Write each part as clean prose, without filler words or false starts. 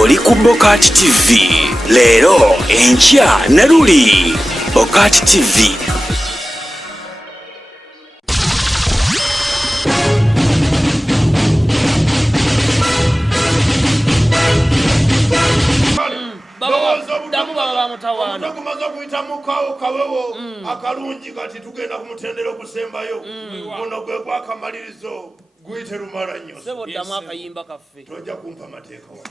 oli ku BOCAT TV. Leero enkya ne luli BOCAT TV. Tukumaza kuyita mukawo kawewo akalungi kati tugenda kumutendera okusembayo guno gwe gwakamalirizo guyite lumala nnyo. Sebo ddamu akayimba kaffe. Tojja kumpa mateeka wa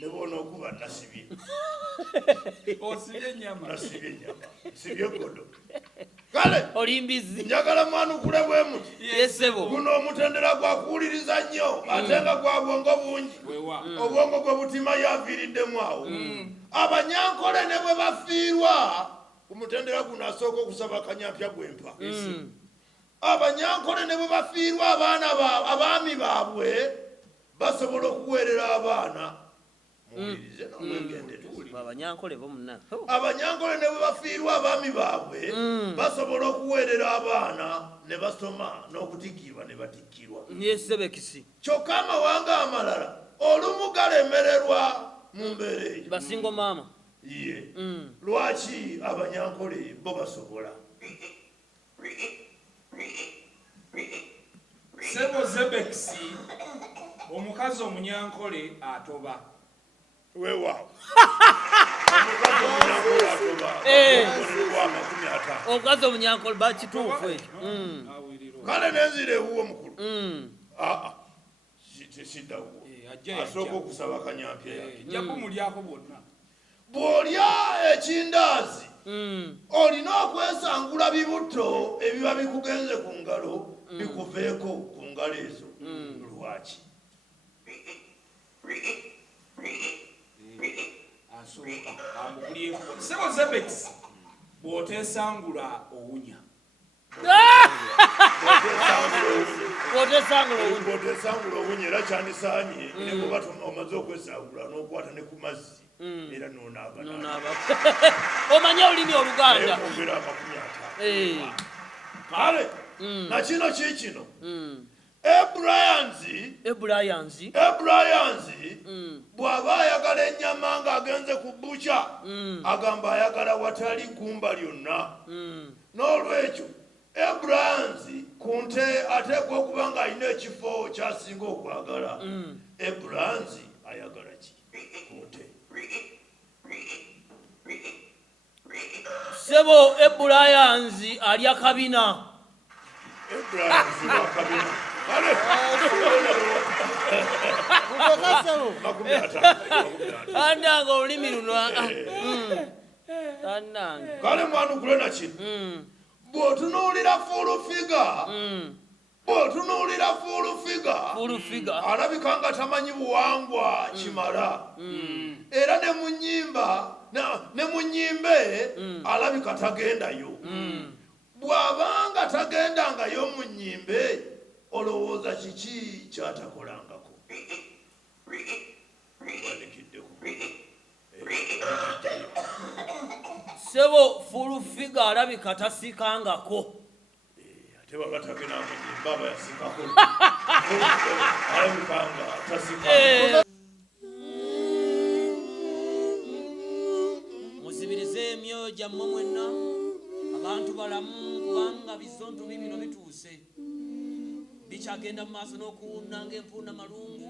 ne bona okuba nasibye. Osibye ennyama. Nasibye ennyama. Sibye godo. Kale olimbizi njagala mwana kule bwe muti. Yesebo. Guno omutendera gwakuwuliriza nnyo ate nga gwa bwongo bungi. Obwongo gwe butima yaviiriddemu awo. Abanyankole ne bwe bafiirwa kumutendera guno asooka okusaba kanyapya gwempa. Abanyankole ne bwe bafiirwa abaami baabwe basobola okuweerera abaana. Muwulirize n'omwegende tuwulire. Abanyankole bo munna. Abanyankole ne bwe bafiirwa abaami baabwe basobola okuweerera abaana ne basoma n'okutikkirwa ne batikkirwa. Yesebekisi. Kyokka amawanga amalala olumu galemererwa mu mbeera eyo. Basingo maama. Ye. Lwaki abanyankole bo basobola? Sebo Zebekisi omukazi omunyankole atoba. Weewaawo. Omukazi omunyankole bakituufu ekyo. Kale nenzire ewuwo mukulu. Sidda wuwo. Asooka okusaba kanyampya yake. Jja kumulyako bonna. Bw'olya ekindaazi olina okwesangula bibuto ebiba bikugenze ku ngalo bikuveeko ku ngalo ezo. Lwaki? Asooka amukulyeko. Sebo Zebekisi bw'otesangula owunya. Bw'otesangula owunya era kyandisaanye ne bw'oba omaze okwesangula n'okwata ne ku mazzi era n'onaaba. Omanye olimi Oluganda. Okwongera 50. Kale nakino kiikino Ebulayanzi bw'aba ayagala ennyama ng'agenze ku bbuca agamba ayagala watali gumba lyonna. N'olwekyo Ebulayanzi ku nte ateekwa okuba ng'alina ekifo ky'asinga okwagala. Ebulayanzi ayagala ki ku nte? Sebo Ebulayanzi alya kabina. Ebulayanzi wa kabina. Kale Ananga olulimi luno. Ananga. Kale mwana ukule na kino. Bw'otunuulira fuulu figa alabika nga tamanyi buwangwa kimala. Era ne mu nnyimbe alabika tagendayo. Bw'abanga tagendangayo mu nnyimbe olowooza kiki kyatakolangako? Sebo fulufiga alabika tasikangako. Ate baba tagenda mu nnyimbe aba yasikako. Alabika nga tasikako. Musibirize emyoyo gyammwe mwenna abantu balamu kubanga Bizonto bibino bituuse. Bikyagenda mu maaso n'okuwunda ng'empuuna malungu.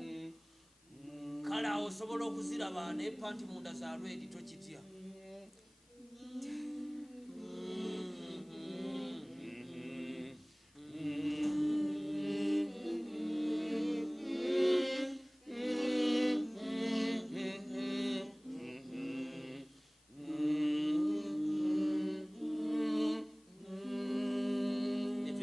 Kale awo osobola okuziraba naye panti munda za lwedi tokitya.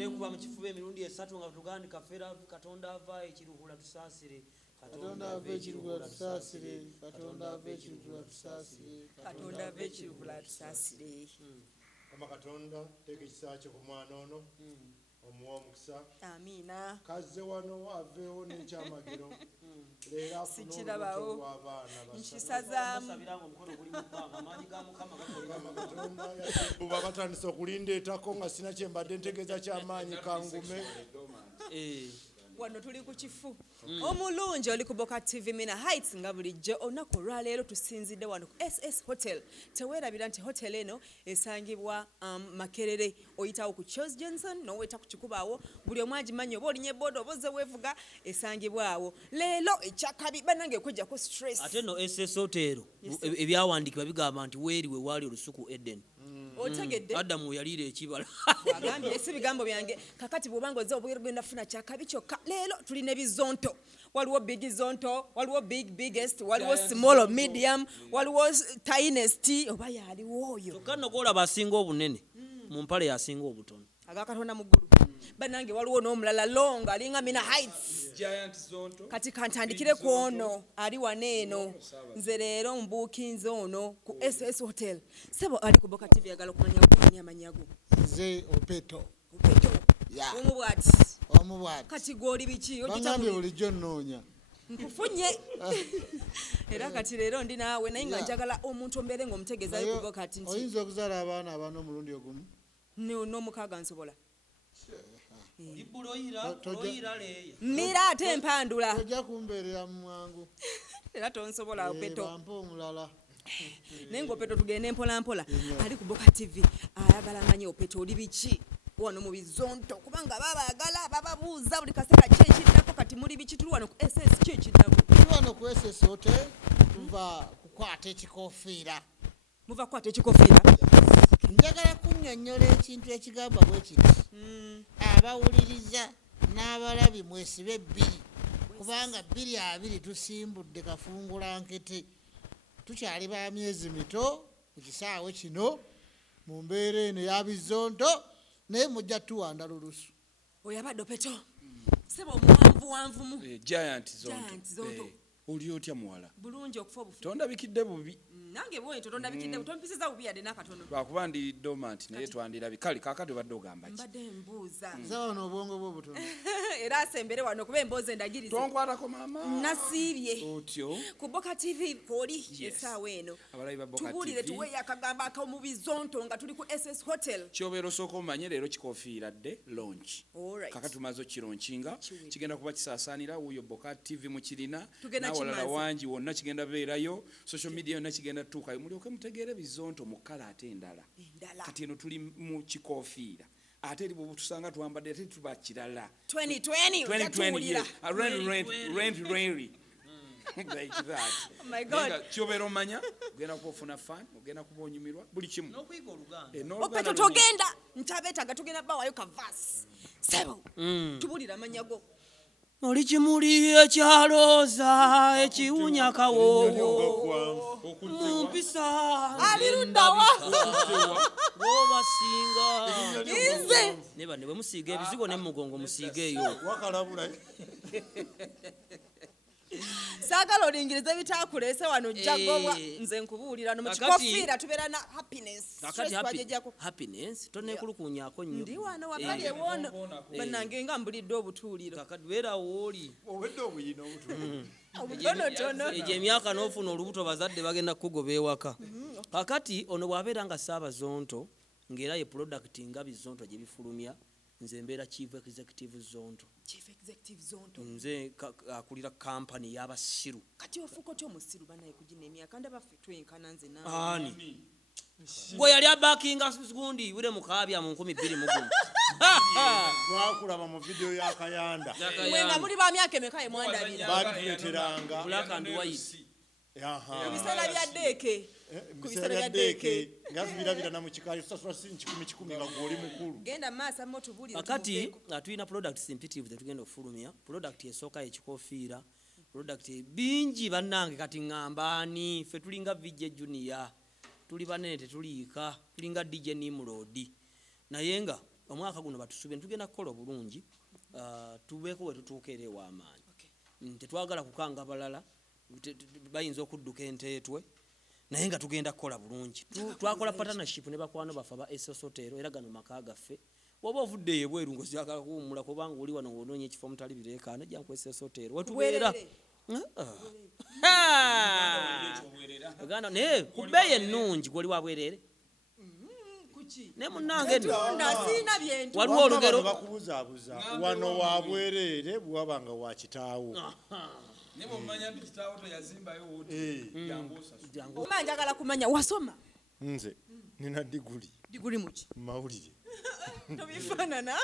Kuba mu kifuba emirundi esatu nga tugandika fera Katonda ava ekiruhula tusaasire. Katonda ava ekiruhula tusaasire. Katonda ava ekiruhula tusaasire. Katonda ava ekiruhula tusaasire. Kama Katonda teeka ekisa kye ku mwana ono omuwa omukisa. Amiina. Kazze wano aveewo n'ekyamagero. Leero afuna sikirabawo w'abaana nkisazaamu. Katonda buba batandise okulindeetako nga sina kye mbadde ntegeeza ky'amaanyi kangume. wano tuli ku kifu omulungi oli ku BOCAT TV Mina Heights nga bulijjo olunaku olwaleero tusinzidde wano ku SS Hotel. Teweerabira nti hotel eno esangibwa Makerere, oyitawo ku Charles Johnson n'oweta ku kikubaawo, buli omu agimanyi oba olinye boda oboze weevuga, esangibwawo. Leero ekyakabi bannange okujjako stress. Ate no SS Hotel ebyawandiikibwa bigamba nti weeriwe waali olusuku Eden. Otegedde Adamu yaliira ekibala. agambye esi bigambo byange kakati bw'obanga ozze obwere gwenda funa kyakabi kyokka. Leero tulina Bizonto, waliwo big zonto, waliwo biggest, waliwo small medium, waliwo tiniest, oba yaliwo oyo Kyokka nno gw'olaba asinga obunene mu mpale yasinga obutono. agakatonda mu ggulu. Bannange waliwo n'omulala long alinga Mina Heights. Giant Zonto. Kati kantandikire ku ono ali waneeno, nze leero mbuukinze ono ku SS Hotel. Sebo ali ku BOCAT TV yagala okumanya kumanya amanyago. Nze Opeto. Opeto Ya. omubwati Omubwati. kati gw'oli biki Bangambye bulijjo nnoonya. nkufunye era kati leero ndi naawe naye nga njagala omuntu ombeere ng'omutegeeza ali ku BOCAT nti Oyinza okuzaala abaana abana omulundi ogumu. n'omukaaga nsobola Ibuloyira leeya. mmira ate empandula Ojja kumbeerera mu mwangu. era tonsobola Opeto. Bampa omulala. Naye ng'Opeto tugende mpola mpola ali ku BOCAT TV ayagala amanye Opeto oli biki wano mu Bizonto kubanga babaagala bababuuza buli kaseera ki ekiddako kati muli biki tuli wano ku SS ki ekiddako Tuli wano ku SS Hotel tuva kukwata ekikoofiira. muva kukwata ekikofiira Njagala kunnyonnyola ekintu ekigamba bwe kiti. Abawuliriza n'abalabi mwesibe ebbiri kubanga 2 tusimbudde Kafungulankete. Tukyali ba myezi mito ku kisaawe kino mu mbeera eno ya Bizonto naye mujja tuwanda lulusu. oyo abadde Opeto seba omuwanvuwanvumu Giant Giant Zonto. Zonto. Oli otya muwala? bulungi okufa obufu Tondabikidde bubi. nange bwe totondabikidde tompisiza bubi yadde n'akatono Lwakuba ndi dormant naye twandirabi. Kale kaakati obadde ogamba ki? mbadde mbuuza Nze wano obwongo bwo butono. era asembere wano kuba emboozi endagirize Tonkwatako maama. nasiibye Otyo. ku BOCAT TV kwoli Yes. essaawa eno Abalabi ba BOCAT tubuulire TV. tuweeyo akagambo ak'omu Bizonto nga tuli ku SS Hotel. Kyobeera osooka omanye leero kikoofiira dde launch. Alright. Kaka tumaze okironchinga kigenda kuba kisaasaanira wuyo BOCAT TV mu kirina Tugenda n'awalala kimaze. wangi wonna kigenda beerayo social media yonna kigenda tuukayo mulyoke mutegeere Bizonto mu kkala ate endala. Endala. Kati eno tuli mu kikoofiira ate eri bwe tusanga twambadde ate tuba kirala 2020 2020 ojatuwulira. rent really like that. Oh my God. Nenga kyobeera omanya ogenda kufuna fan ogenda kuba onyumirwa buli kimu. N'okuyiga Oluganda. Opeto togenda ntabeetaga tugenda bawayo kavasi sebo tubuulira amannya go Oli kimuli ekyalooza ekiwunya kawoowo mumpisa ali luddawa bw'obasinga nze ne bwe musiiga ebizigo ne mugongo musiiga eyo. Wakalabula. saagala olingiriza ebitaakuleese wano jjagobwa nze nkubuulira no mu kikofiira tubeera na happiness Kakati stress twagejjako happiness tonneekulukuunyaako nnyo. ndi wano wabali ewoono bannange nga mbulidde obutuuliro Kakati beera wooli. Obedde obuyina obutono. obutonotono Egyo emyaka n'ofuna olubuto bazadde bagenda kukugoba ewaka. Kakati ono bw'abeera nga Ssaabazonto ng'era ye product nga Bizonto gye bifulumya, nze mbeera chief executive Zonto. chief executive Zonto Nze akulira kampani y'abasiru. kati ofuuka otya omusiru banaye kugina emyaka ndaba ffe twenkana nze naawe Ani gwe yali abakinga gundi wire mukaabya mu 2021. Twakulaba mu video ya Kayanda. mwe nga muli ba myaka emeka ye mwandabira Batuleteranga. Black and white. Aha. biseera bya ddeeke ku biseera bya ddeeke Ngazibirabira na mu kikaali tusasula si 10 nga gwoli mukulu. genda maaso ammo tubuulire Kakati tulina products imperative zetugenda okufulumya. Product esooka ekikoofiira. Product bingi bannange kati ng'ambaani ffe tulinga VJ Junior. Tuli banene tetuliika. Tulinga DJ Nimrod. Naye nga omwaka guno batusubye tugenda kukola obulungi. Tubeeko we tutuuka era ew'amaanyi. Tetwagala kukanga balala. Bayinza okudduka enteetwe. Naye nga tugenda kukola bulungi. Twakola partnership ne bakwano baffe aba SS Hotel era gano maka gaffe. Waba ovudde ebweru ng'osyagala kuwummula kubanga oli wano ng'onoonya ekifo mutali bireekaana ejja nku SS Hotel. Wetubeera. Uganda naye ku bbeeyi ennungi gw'oli wa bwereere. kuki ne munnange Sina byentu. waliwo olugero bakubuzaabuza wano wa bwereere bwabanga wa kitaawo. Ne mumanya nti kitaawo toyazimbayo hoteri jangu osasula. Manje njagala kumanya wasoma. Nze nina diguli Diguli muki? mawulire. Tobifaanana.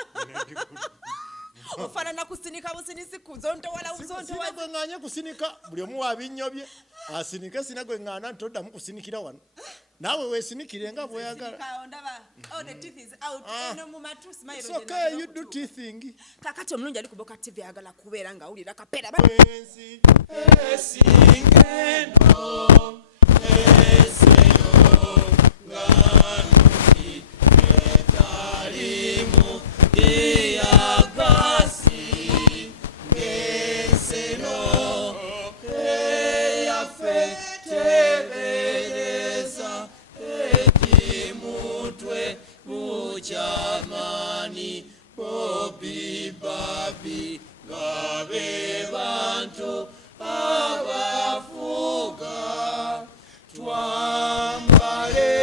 Ofaanana kusinika businisi kuzonto wala uzonto Sina gwe ŋŋaanye kusinika buli omu wa binyobye asinike sina gwe ŋŋaana nti oddamu kusinikira wano naawe weesinikire nga bw'oyagala. The teeth is out. No mu matu smile. It's okay, you do teething. Kakati omulungi ali ku BOCAT TV ayagala kubeera nga awulira kapera. Ensi esingeno eseyo nganoki etalimu eyagasi ngeseno eyafe tebereza edimutwe muchamani obibabi ngabe bantu abafuga twambale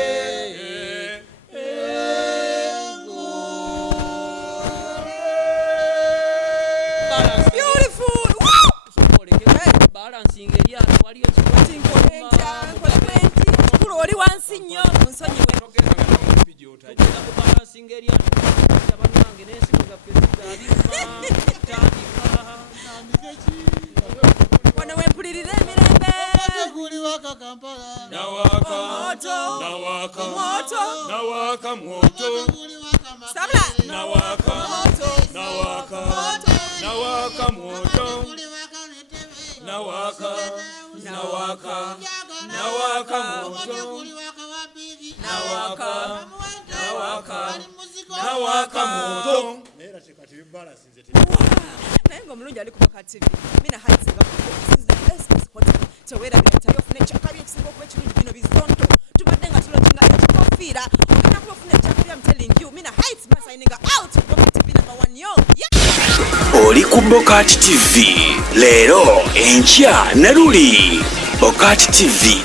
Beautiful. balancing eryato waliyo Kikulu oli wansi nnyo munsonyiwe. tugenda ku balancing eryato bannange n'ensigo zaffe zizaalibwa tandika Wano wempulirira emirembe. Guli waka Kampala. nawaka Moto. nawaka Moto. nawaka moto Guli waka Sabula. nawaka Moto. nawaka nawaka moto Guli waka Netebe. nawaka nawaka nawaka moto Guli waka Wabigi. nawaka Bamuwenda. nawaka Bali muziko. nawaka moto. era tekati bibalasi nze Naye ng'omulungi ali ku BOCAT TV. MINAH nga kusinzira SS Hotel. Teweerabira nti ofuna ekyakabi ekisinga okuba ekirungi bino Bizonto. Tubadde nga tulonginga ekikofiira. Ogenda kuba ofuna ekyakabi I'm telling you. MINAH signing out. BOCAT TV #1 yo. Oli ku BOCAT TV leero enkya ne luli BOCAT TV.